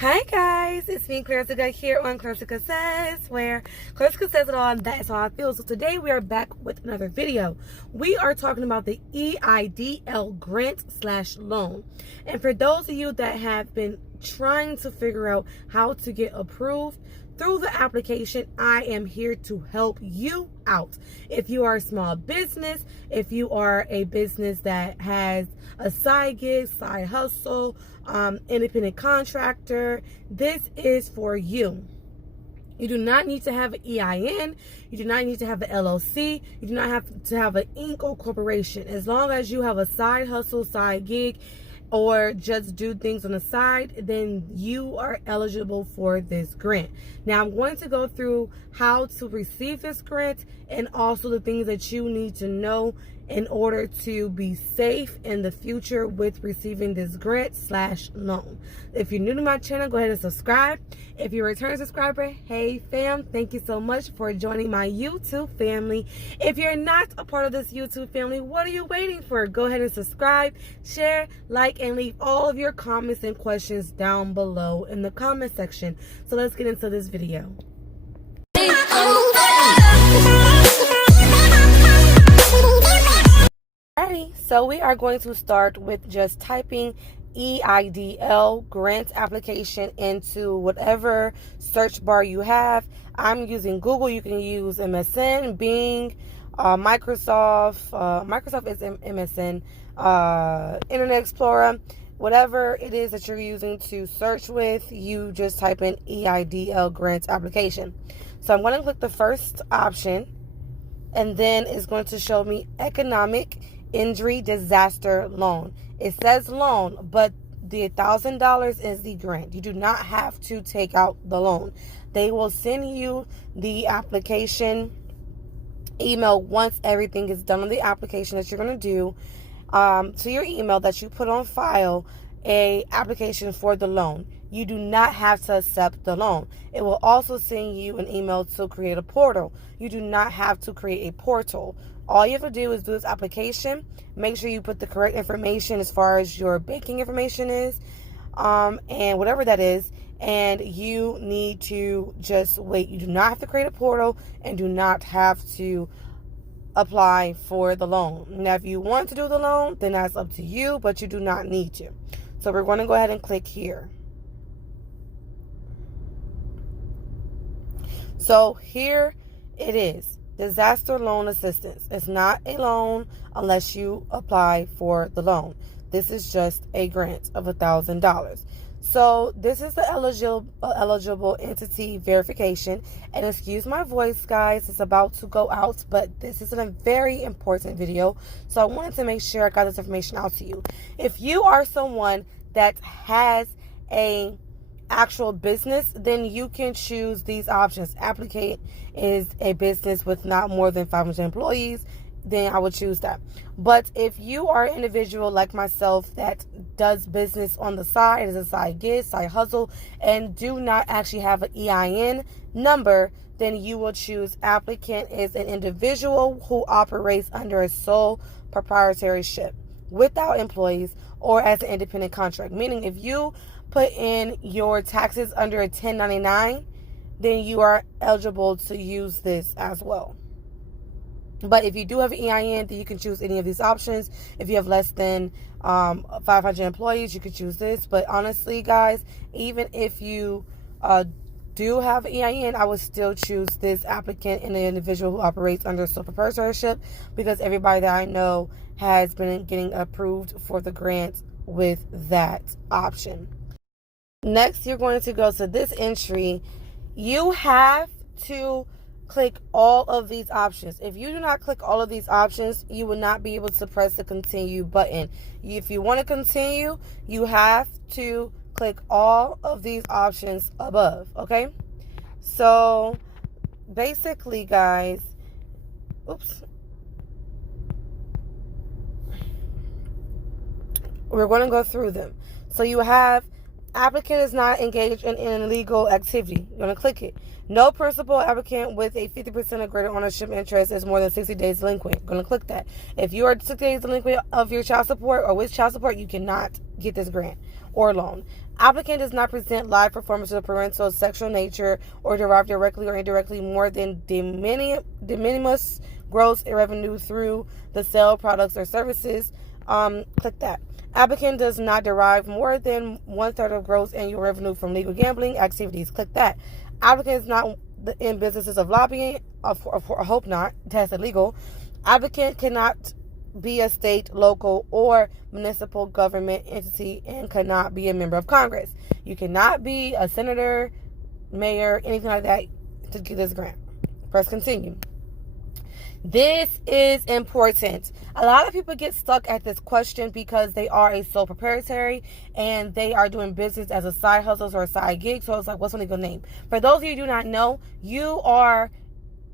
Hi guys, it's me Klarissicasays here on Klarissicasays, where Klarissica says it all and that is how I feel. So today we are back with another video. We are talking about the Eidl grant/loan. And for those of you that have been trying to figure out how to get approved through the application, I am here to help you out. If you are a small business, if you are a business that has a side gig, side hustle, independent contractor, this is for you. You do not need to have an EIN. You do not need to have an LLC. You do not have to have an Inc. or corporation. As long as you have a side hustle, side gig, or just do things on the side, then you are eligible for this grant. Now I'm going to go through how to receive this grant and also the things that you need to know in order to be safe in the future with receiving this grant/loan. If you're new to my channel, go ahead and subscribe. If you're a return subscriber, hey fam, thank you so much for joining my YouTube family. If you're not a part of this YouTube family, what are you waiting for? Go ahead and subscribe, share, like, and leave all of your comments and questions down below in the comment section. So let's get into this video. So we are going to start with just typing Eidl grant application into whatever search bar you have. I'm using Google. You can use MSN, Bing, Microsoft. Microsoft is MSN, Internet Explorer. Whatever it is that you're using to search with, you just type in Eidl grant application. So I'm going to click the first option, and then it's going to show me economic injury disaster loan. It says loan, but the $1,000 is the grant. You do not have to take out the loan. They will send you the application email once everything is done on the application that you're going to do, to your email that you put on file, a application for the loan. You do not have to accept the loan. It will also send you an email to create a portal. You do not have to create a portal. All you have to do is do this application. Make sure you put the correct information as far as your banking information is, and whatever that is. And you need to just wait. You do not have to create a portal and do not have to apply for the loan. Now, if you want to do the loan, then that's up to you, but you do not need to. So we're going to go ahead and click here. So here it is. Disaster loan assistance. It's not a loan unless you apply for the loan. This is just a grant of $1,000. So this is the eligible entity verification. And excuse my voice, guys, it's about to go out, but this is a very important video. So I wanted to make sure I got this information out to you. If you are someone that has a actual business, then you can choose these options. Applicant is a business with not more than 500 employees, then I would choose that. But if you are an individual like myself that does business on the side, as a side gig, side hustle, and do not actually have an EIN number, then you will choose applicant is an individual who operates under a sole proprietorship without employees or as an independent contract. Meaning if you put in your taxes under a 1099, then you are eligible to use this as well. But if you do have an EIN, then you can choose any of these options. If you have less than 500 employees, you could choose this. But honestly, guys, even if you do have an EIN, I would still choose this applicant and the individual who operates under sole proprietorship, because everybody that I know has been getting approved for the grant with that option. Next, you're going to go to this entry. You have to click all of these options. If you do not click all of these options, you will not be able to press the continue button. If you want to continue, you have to click all of these options above, okay? So basically, guys, we're going to go through them. So you have applicant is not engaged in an illegal activity. You're going to click it. No principal applicant with a 50% or greater ownership interest is more than 60 days delinquent. I'm going to click that. If you are 60 days delinquent of your child support or with child support, you cannot get this grant or loan. Applicant does not present live performance of parental sexual nature or derive directly or indirectly more than de minimis gross revenue through the sale of products or services. Click that. Applicant does not derive more than 1/3 of gross annual revenue from legal gambling activities. Click that. Applicant is not in businesses of lobbying. I hope not. That's illegal. Applicant cannot be a state, local, or municipal government entity and cannot be a member of Congress. You cannot be a senator, mayor, anything like that to get this grant. Press continue. This is important. A lot of people get stuck at this question because they are a sole proprietary and they are doing business as a side hustle or a side gig. So it's like, what's the legal name? For those of you who do not know, you are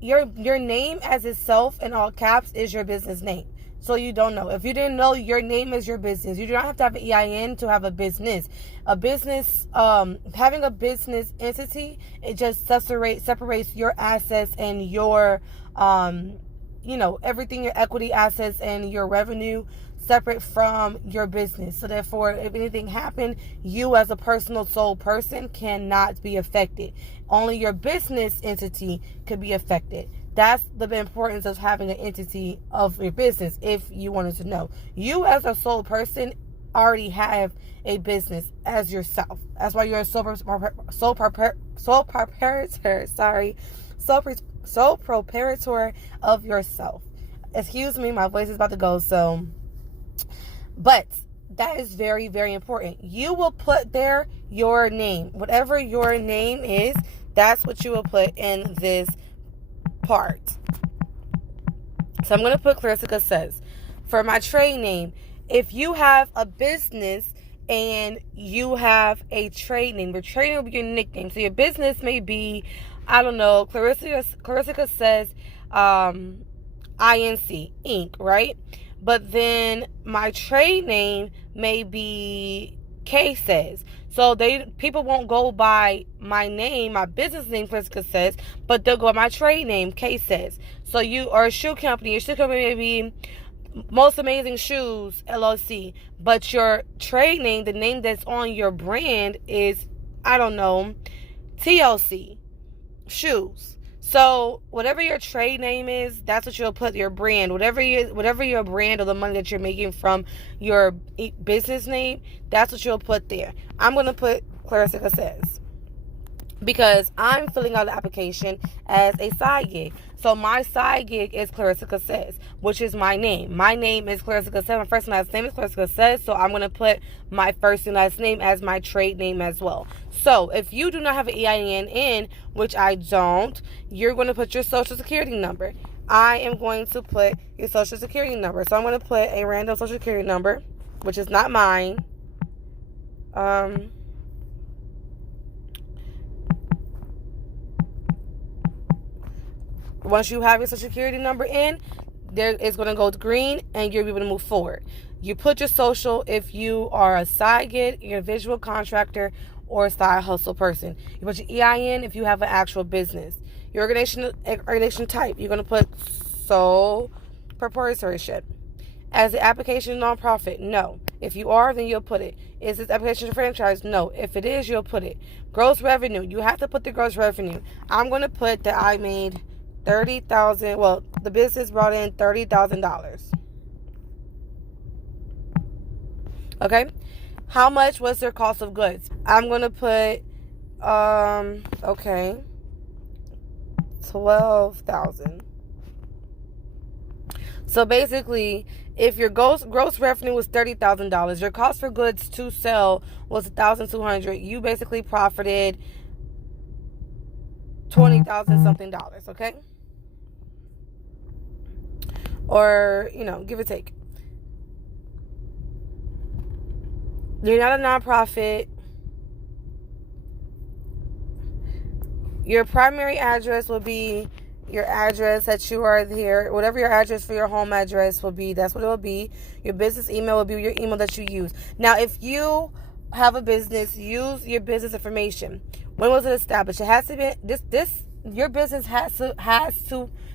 your name as itself in all caps is your business name. So you don't know. If you didn't know, your name is your business. You do not have to have an EIN to have a business. Having a business entity, it just separates your assets and your, everything, your equity assets and your revenue separate from your business. So therefore, if anything happened, you as a personal sole person cannot be affected. Only your business entity could be affected. That's the importance of having an entity of your business. If you wanted to know, you as a sole person already have a business as yourself. That's why you're a sole proprietor of yourself. Excuse me, my voice is about to go. But that is very, very important. You will put there your name, whatever your name is. That's what you will put in this part. So I'm going to put Klarissicasays. For my trade name, if you have a business and you have a trade name, your trade name will be your nickname. So your business may be, I don't know, Klarissicasays Inc., Inc., right? But then my trade name may be K-Says. So people won't go by my name, my business name, Klarissicasays, but they'll go by my trade name, K-Says. So you are a shoe company. Your shoe company may be Most Amazing Shoes, LLC. But your trade name, the name that's on your brand is, I don't know, TLC, Shoes. So whatever your trade name is, that's what you'll put your brand. Whatever your brand or the money that you're making from your business name, that's what you'll put there. I'm going to put Klarissicasays because I'm filling out the application as a side gig. So my side gig is Klarissicasays, which is my name. My name is Klarissicasays. My first and last name is Klarissicasays. So I'm going to put my first and last name as my trade name as well. So if you do not have an EIN in, which I don't, you're going to put your social security number. I am going to put your social security number. So I'm going to put a random social security number, which is not mine. Once you have your social security number in, there it's going to go green and you'll be able to move forward. You put your social if you are a side gig, you're a visual contractor, or a side hustle person. You put your EIN if you have an actual business. Your organization type, you're going to put sole proprietorship. As the application nonprofit, no. If you are, then you'll put it. Is this application a franchise? No. If it is, you'll put it. Gross revenue, you have to put the gross revenue. I'm going to put that I made $30,000. Well, the business brought in $30,000. Okay. How much was their cost of goods? I'm going to put, okay, 12,000. So basically, if your gross revenue was $30,000, your cost for goods to sell was $1,200. You basically profited $20,000 something dollars, okay? Or, give or take. You're not a nonprofit. Your primary address will be your address that you are here. Whatever your address for your home address will be, that's what it will be. Your business email will be your email that you use. Now, if you have a business, use your business information. When was it established? It has to be your business has to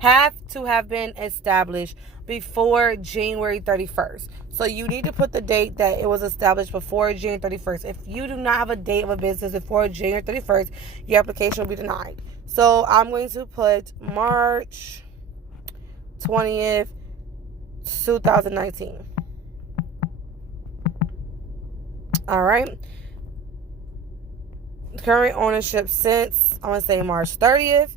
have been established before January 31st. So you need to put the date that it was established before January 31st. If you do not have a date of a business before January 31st, your application will be denied. So I'm going to put March 20th, 2019. All right. Current ownership since, I'm going to say March 30th,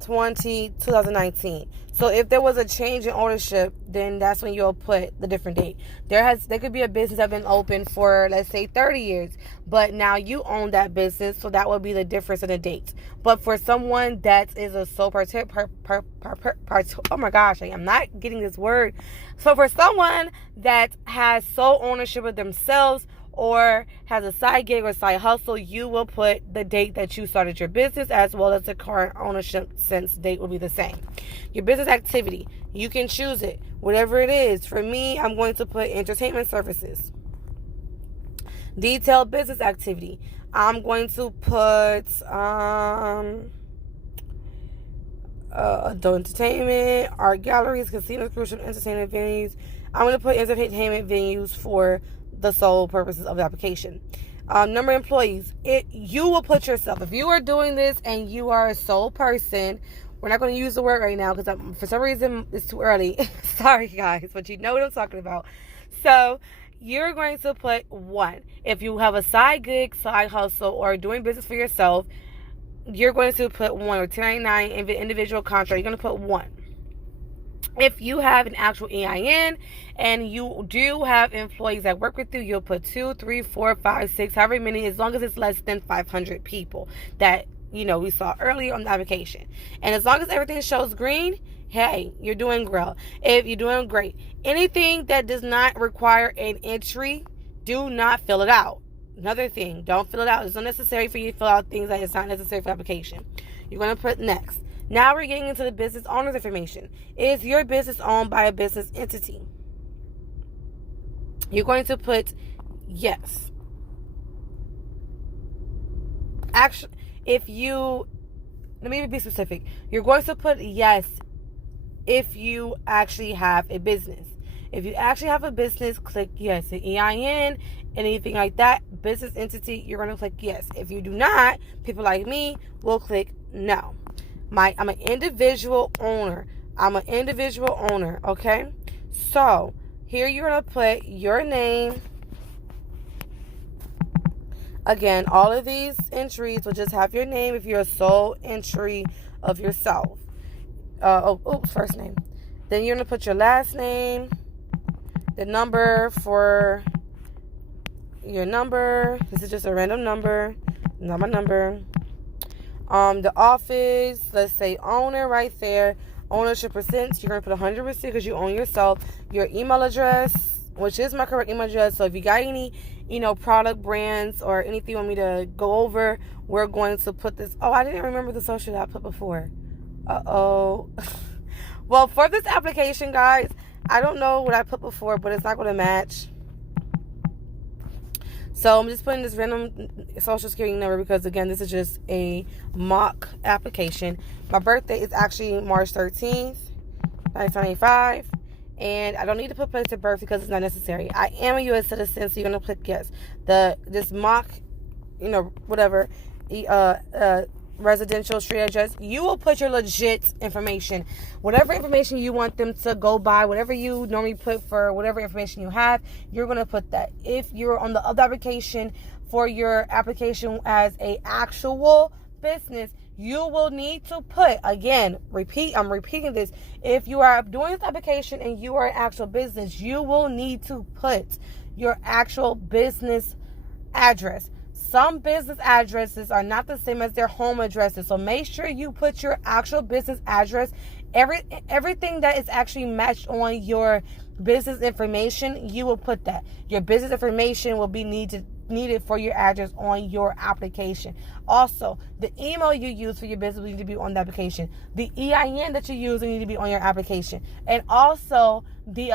2019. So if there was a change in ownership, then that's when you'll put the different date. There could be a business that's been open for, let's say, 30 years, but now you own that business, so that would be the difference in the dates. But for someone that is a sole oh my gosh, I am not getting this word. So for someone that has sole ownership of themselves, or has a side gig or side hustle, you will put the date that you started your business, as well as the current ownership since date will be the same. Your business activity, you can choose it, whatever it is. For me, I'm going to put entertainment services. Detailed business activity, I'm going to put adult entertainment, art galleries, casinos, crucial entertainment venues. I'm going to put entertainment venues for the sole purposes of the application. Number of employees, you will put yourself. If you are doing this and you are a sole person, we're not going to use the word right now because for some reason it's too early. Sorry guys, but you know what I'm talking about. So you're going to put 1. If you have a side gig, side hustle, or doing business for yourself, you're going to put 1. Or 1099 individual contract, you're going to put 1. If you have an actual EIN and you do have employees that work with you, you'll put 2, 3, 4, 5, 6, however many, as long as it's less than 500 people that, we saw earlier on the application. And as long as everything shows green, hey, you're doing well. If you're doing great. Anything that does not require an entry, do not fill it out. Another thing, don't fill it out. It's unnecessary for you to fill out things that is not necessary for the application. You're going to put next. Now we're getting into the business owner's information. Is your business owned by a business entity? You're going to put yes. Actually, let me be specific. You're going to put yes if you actually have a business. If you actually have a business, click yes. The EIN, anything like that, business entity, you're going to click yes. If you do not, people like me will click no. I'm an individual owner. Okay? So, here you're going to put your name. Again, all of these entries will just have your name if you're a sole entry of yourself. First name. Then you're going to put your last name, the number for your number. This is just a random number, not my number. The office, let's say owner right there. Ownership percent, you're going to put 100% because you own yourself. Your email address, which is my correct email address. So if you got any, product brands or anything you want me to go over, we're going to put this. Oh, I didn't remember the social that I put before. Well, for this application, guys, I don't know what I put before, but it's not going to match. So I'm just putting this random social security number because, again, this is just a mock application. My birthday is actually March 13th, 1995. And I don't need to put place of birth because it's not necessary. I am a U.S. citizen, so you're going to click yes. This mock, residential street address, you will put your legit information. Whatever information you want them to go by, whatever you normally put for whatever information you have, you're going to put that. If you're on the other application for your application as a actual business, you will need to put, again, I'm repeating this. If you are doing this application and you are an actual business, you will need to put your actual business address. Some business addresses are not the same as their home addresses. So make sure you put your actual business address. Everything that is actually matched on your business information, you will put that. Your business information will be needed for your address on your application. Also, the email you use for your business will need to be on the application. The EIN that you use will need to be on your application. And also, the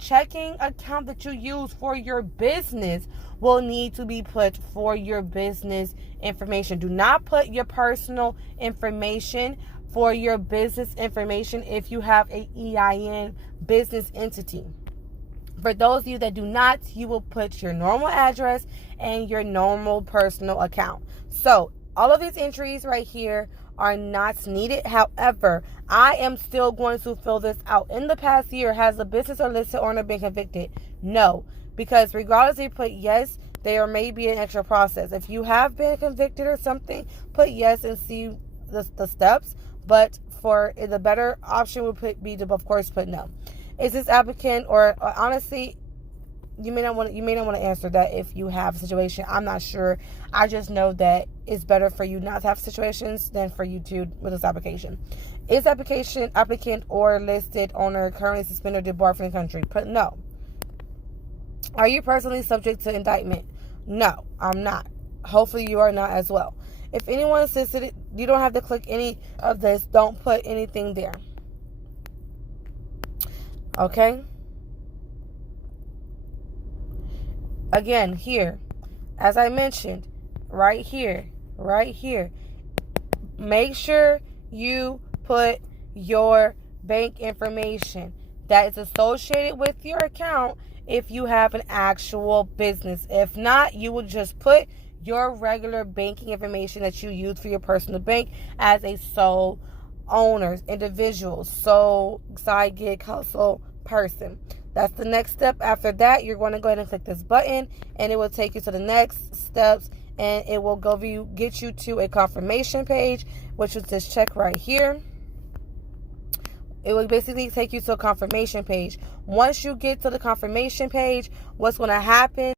checking account that you use for your business will need to be put for your business information. Do not put your personal information for your business information if you have a EIN business entity. For those of you that do not, you will put your normal address and your normal personal account. So all of these entries right here are not needed. However, I am still going to fill this out. In the past year, has a business or listed owner been convicted? No, because regardless if you put yes, there may be an extra process. If you have been convicted or something, put yes and see the steps. But for the better option would be to, of course, put no. Is this applicant, or honestly, you may not want to answer that if you have a situation. I'm not sure. I just know that it's better for you not to have situations than for you to with this application. Is applicant or listed owner currently suspended or debarred from the country? Put no. Are you personally subject to indictment? No, I'm not. Hopefully you are not as well. If anyone insisted, you don't have to click any of this. Don't put anything there. Okay? Again, here, as I mentioned, right here, make sure you put your bank information that is associated with your account if you have an actual business. If not, you will just put your regular banking information that you use for your personal bank as a sole owner, individual, sole side gig hustle person. That's the next step. After that, you're going to go ahead and click this button, and it will take you to the next steps, and it will get you to a confirmation page, which is this check right here. It will basically take you to a confirmation page. Once you get to the confirmation page, what's going to happen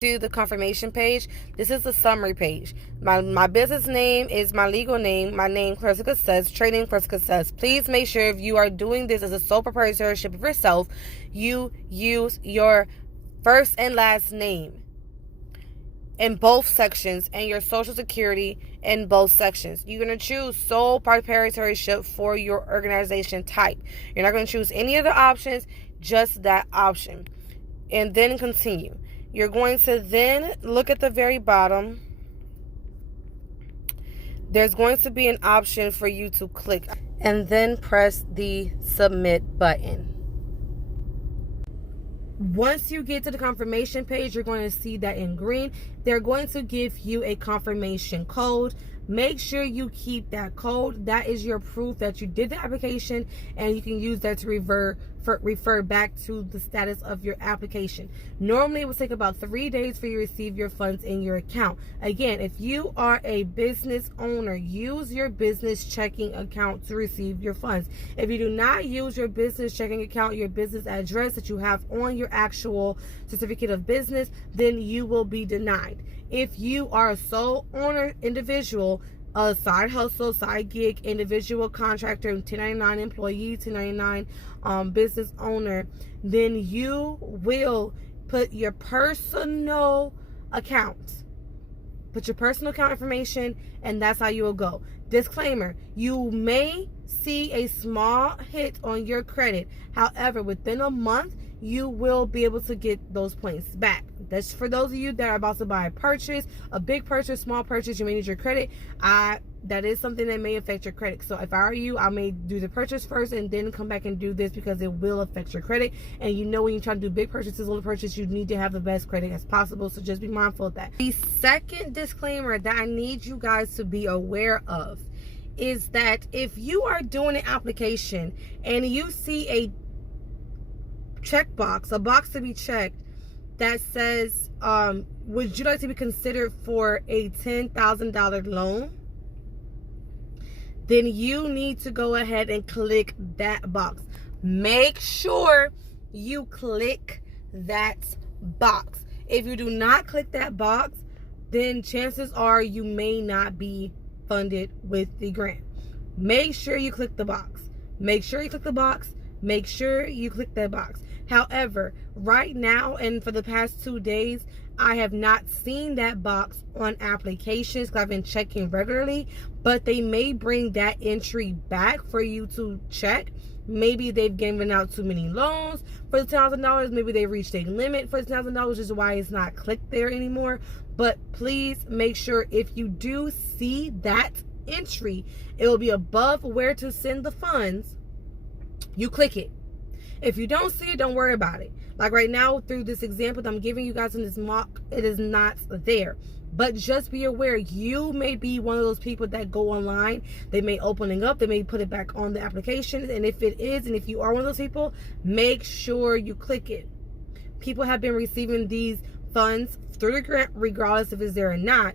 to the confirmation page? This is the summary page. My business name is my legal name. My name, Klarissicasays, trade name, Klarissicasays. Please make sure if you are doing this as a sole proprietorship of yourself, you use your first and last name in both sections and your social security in both sections. You're going to choose sole proprietorship for your organization type. You're not going to choose any of the options, just that option. And then continue. You're going to then look at the very bottom. There's going to be an option for you to click and then press the submit button. Once you get to the confirmation page, you're going to see that in green. They're going to give you a confirmation code. Make sure you keep that code. That is your proof that you did the application, and you can use that to refer back to the status of your application. Normally, it will take about 3 days for you to receive your funds in your account. Again, if you are a business owner, use your business checking account to receive your funds. If you do not use your business checking account, your business address that you have on your actual certificate of business, then you will be denied. If you are a sole owner individual, a side hustle, side gig, individual contractor, 1099 employee, 1099 business owner, then you will put your personal account. Put your personal account information, and that's how you will go. Disclaimer, you may see a small hit on your credit. However, within a month, you will be able to get those points back. That's for those of you that are about to buy a purchase, a big purchase, small purchase, you may need your credit. That is something that may affect your credit. So if I were you, I may do the purchase first and then come back and do this, because it will affect your credit. And you know, when you try to do big purchases, little purchases, you need to have the best credit as possible. So just be mindful of that. The second disclaimer that I need you guys to be aware of is that if you are doing an application and you see a checkbox, a box to be checked that says, would you like to be considered for a $10,000 loan? Then you need to go ahead and click that box. Make sure you click that box. If you do not click that box, then chances are you may not be funded with the grant. Make sure you click the box. Make sure you click the box. Make sure you click that box. However, right now and for the past 2 days, I have not seen that box on applications because I've been checking regularly, but they may bring that entry back for you to check. Maybe they've given out too many loans for the $1,000. Maybe they reached a limit for the $1,000, which is why it's not clicked there anymore. But please make sure if you do see that entry, it will be above where to send the funds. You click it. If you don't see it, don't worry about it. Like right now, through this example that I'm giving you guys in this mock, it is not there. But just be aware, you may be one of those people that go online. They may opening up, they may put it back on the application. And if it is, and if you are one of those people, make sure you click it. People have been receiving these funds through the grant, regardless if it's there or not.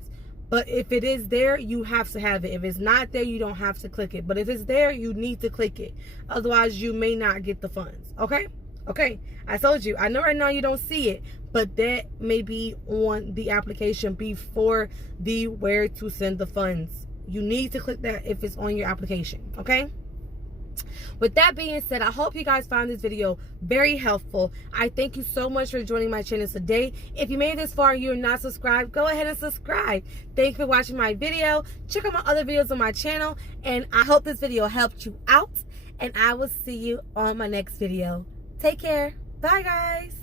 But if it is there, you have to have it. If it's not there, you don't have to click it. But if it's there, you need to click it. Otherwise, you may not get the funds. Okay? Okay. I told you. I know right now you don't see it, but that may be on the application before the where to send the funds. You need to click that if it's on your application. Okay? With that being said, I hope you guys found this video very helpful. I thank you so much for joining my channel today. If you made it this far and you're not subscribed, go ahead and subscribe. Thank you for watching my video. Check out my other videos on my channel. And I hope this video helped you out. And I will see you on my next video. Take care. Bye, guys.